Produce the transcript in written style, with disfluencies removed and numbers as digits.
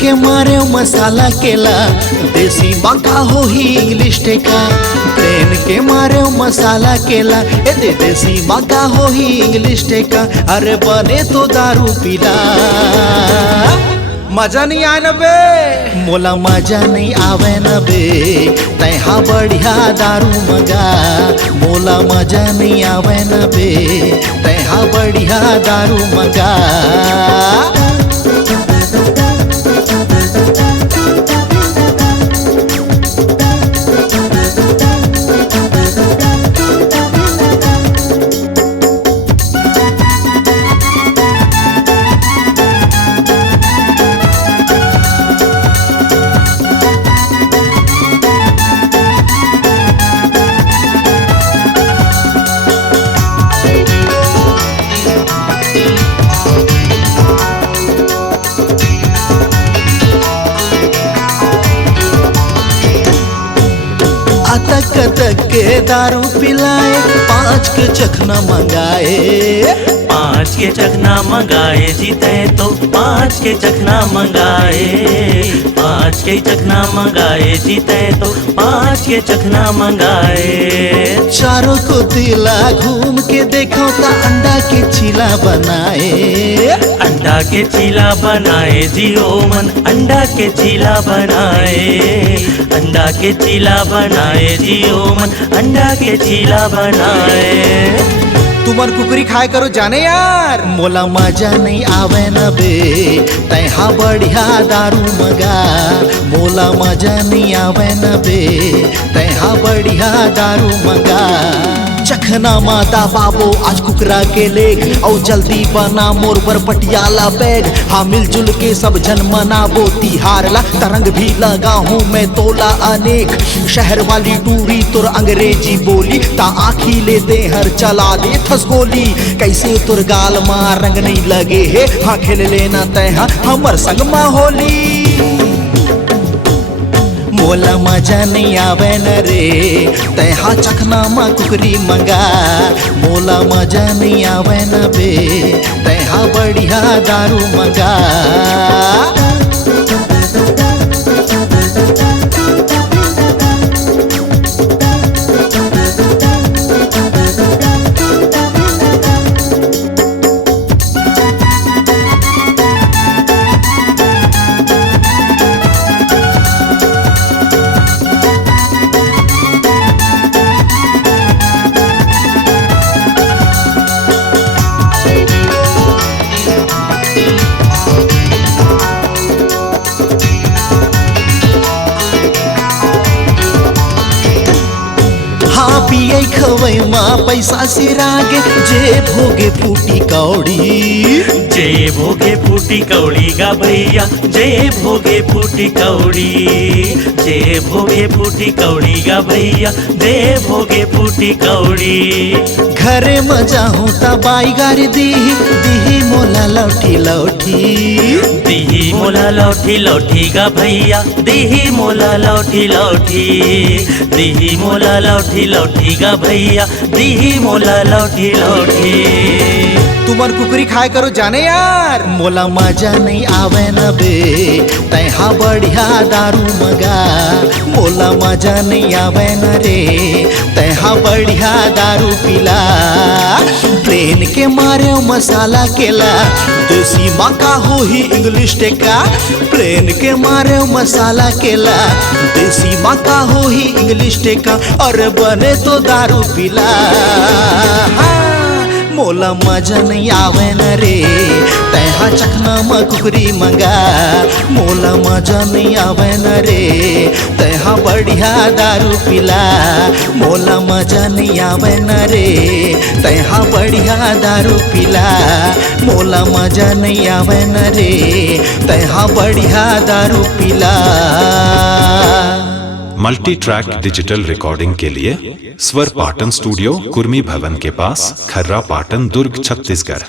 के मारे मसाला केला, देसी मका हो ही इंग्लिश टेका। प्लेन के मारे मसाला केला, देसी मका हो ही इंग्लिश टेका। अरे बने तो दारू पीला, मजा नहीं आए न बे, मोला मजा नहीं आवे न बे, तैहा बढ़िया दारू मंगा। मोला मजा नहीं आवे न बे, तैहा बढ़िया दारू मंगा। तक के दारू पिलाए, 5 के चखना मंगाए। 5 के चखना मंगाए जीते तो 5 के चखना मंगाए। 5 के चखना मंगाए जीते तो 5 के चखना मंगाए। चारों को दिला घूम के देखो ता अंडा के चीला बनाए। अंडा के चीला बनाए जियो मन, अंडा के चीला बनाए। अंडा के चीला बनाए जियो मन, अंडा के चीला बनाए। तुमन कुकरी खाए करो जाने यार, मोला मजा नहीं आवे न बे, तैहा बढ़िया दारू मंगा। मोला मजा नहीं आवे न बे, तैहा बढ़िया दारू मंगा। चखना माता बाबो आज कुकरा के लेग, और जल्दी बना मोर बर पटियाला बैग। हाँ मिलजुल के सब जन मनाबो तिहार ला, तरंग भी लगा हूँ मैं तोला अनेक। शहर वाली टूरी तुर अंग्रेजी बोली, ता आँखी ले दे हर चला दे थस गोली। कैसे तुर गाल माँ रंग नहीं लगे है, हाँ खेल लेना तैहा हमर संग माँ होली। मोला मजा नहीं आवे न रे, तैहा चखना मा कुकरी मंगा। मोला मजा नहीं आवे न बे, तैहा बढ़िया दारू मंगा। पिए खवै माँ पैसा सिरागे, जे भोगे फूटी कौड़ी। जे भोगे फूटी कौड़ी गा भैया, जे भोगे फूटी कौड़ी। जे भोगे फूटी कौड़ी गा भैया, जे भोगे फूटी कौड़ी। घरे मजा होता बाई गारी दीही, दीही मोला लौठी लौठी। दीही मोला लौठी लौठी गा भैया, दीही मोला लौठी लौठी। दीही मोला लौठी लौठी गा भैया, दीही मोला लौठी लौठी। तुमन कुकरी खाए करो जाने यार, मोला मजा नहीं आवे न बे, तैहा बढ़िया दारू मंगा। मोला मजा नहीं आवे न रे, तैहा बढ़िया दारू पिला। प्लेन के मारे मसाला केला, देसी मका हो ही इंग्लिश टेका। प्लेन के मारे मसाला केला, देसी मका हो ही इंग्लिश टेका। और बने तो दारू पिला, मोला मजा नहीं आवे न रे, तैहा चखना मा कुकरी मंगा। मोला मजा नहीं आवे न रे, तैहा बढ़िया दारू पिला। मोला मजा नहीं आवे न रे, तैहा बढ़िया दारू पिला। मोला मजा नहीं आवे न रे, तैहा बढ़िया दारू पिला। मल्टी ट्रैक डिजिटल रिकॉर्डिंग के लिए स्वर पाटन स्टूडियो, कुर्मी भवन के पास, खर्रा पाटन, दुर्ग, छत्तीसगढ़।